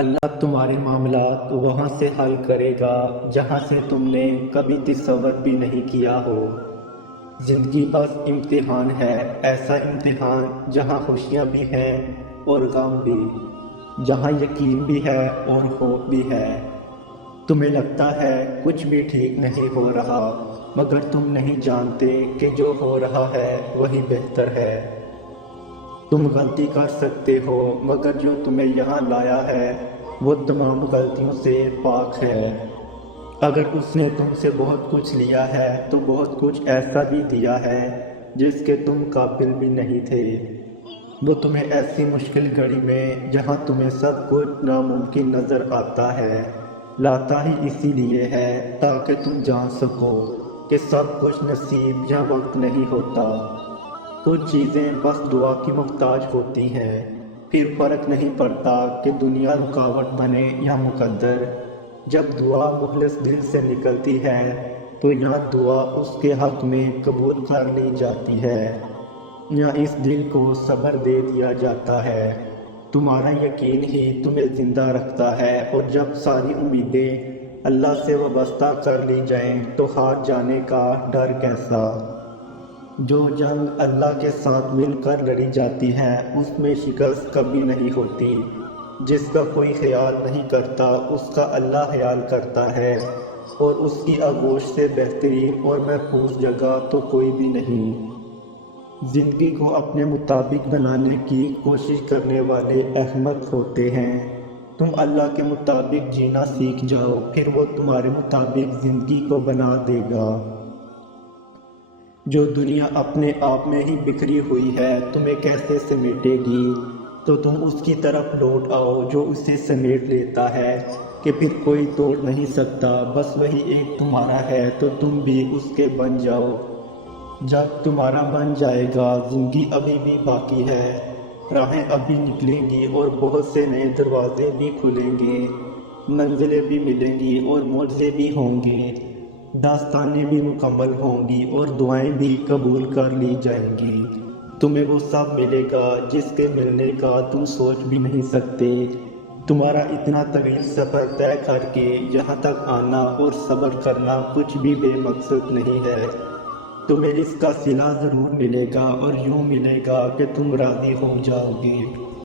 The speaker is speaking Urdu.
اللہ تمہارے معاملات وہاں سے حل کرے گا جہاں سے تم نے کبھی تصور بھی نہیں کیا ہو۔ زندگی بس امتحان ہے، ایسا امتحان جہاں خوشیاں بھی ہیں اور غم بھی، جہاں یقین بھی ہے اور خوف بھی ہے۔ تمہیں لگتا ہے کچھ بھی ٹھیک نہیں ہو رہا، مگر تم نہیں جانتے کہ جو ہو رہا ہے وہی بہتر ہے۔ تم غلطی کر سکتے ہو، مگر جو تمہیں یہاں لایا ہے وہ تمام غلطیوں سے پاک ہے۔ اگر اس نے تم سے بہت کچھ لیا ہے تو بہت کچھ ایسا بھی دیا ہے جس کے تم قابل بھی نہیں تھے۔ وہ تمہیں ایسی مشکل گھڑی میں جہاں تمہیں سب کچھ ناممکن نظر آتا ہے لاتا ہی اسی لیے ہے تاکہ تم جان سکو کہ سب کچھ نصیب یا وقت نہیں ہوتا۔ کچھ چیزیں بس دعا کی محتاج ہوتی ہیں، پھر فرق نہیں پڑتا کہ دنیا رکاوٹ بنے یا مقدر۔ جب دعا مخلص دل سے نکلتی ہے تو یا دعا اس کے حق میں قبول کر لی جاتی ہے یا اس دل کو صبر دے دیا جاتا ہے۔ تمہارا یقین ہی تمہیں زندہ رکھتا ہے، اور جب ساری امیدیں اللہ سے وابستہ کر لی جائیں تو ہار جانے کا ڈر کیسا۔ جو جنگ اللہ کے ساتھ مل کر لڑی جاتی ہے اس میں شکست کبھی نہیں ہوتی۔ جس کا کوئی خیال نہیں کرتا اس کا اللہ خیال کرتا ہے، اور اس کی آغوش سے بہترین اور محفوظ جگہ تو کوئی بھی نہیں۔ زندگی کو اپنے مطابق بنانے کی کوشش کرنے والے احمق ہوتے ہیں۔ تم اللہ کے مطابق جینا سیکھ جاؤ، پھر وہ تمہارے مطابق زندگی کو بنا دے گا۔ جو دنیا اپنے آپ میں ہی بکھری ہوئی ہے تمہیں کیسے سمیٹے گی؟ تو تم اس کی طرف لوٹ آؤ جو اسے سمیٹ لیتا ہے کہ پھر کوئی توڑ نہیں سکتا۔ بس وہی ایک تمہارا ہے تو تم بھی اس کے بن جاؤ۔ جب تمہارا بن جائے گا زندگی ابھی بھی باقی ہے، راہیں ابھی نکلیں گی اور بہت سے نئے دروازے بھی کھلیں گے، منزلیں بھی ملیں گی اور معجزے بھی ہوں گے، داستانیں بھی مکمل ہوں گی اور دعائیں بھی قبول کر لی جائیں گی۔ تمہیں وہ سب ملے گا جس کے ملنے کا تم سوچ بھی نہیں سکتے۔ تمہارا اتنا طویل سفر طے کر کے یہاں تک آنا اور صبر کرنا کچھ بھی بے مقصد نہیں ہے۔ تمہیں اس کا صلہ ضرور ملے گا، اور یوں ملے گا کہ تم راضی ہو جاؤ گے۔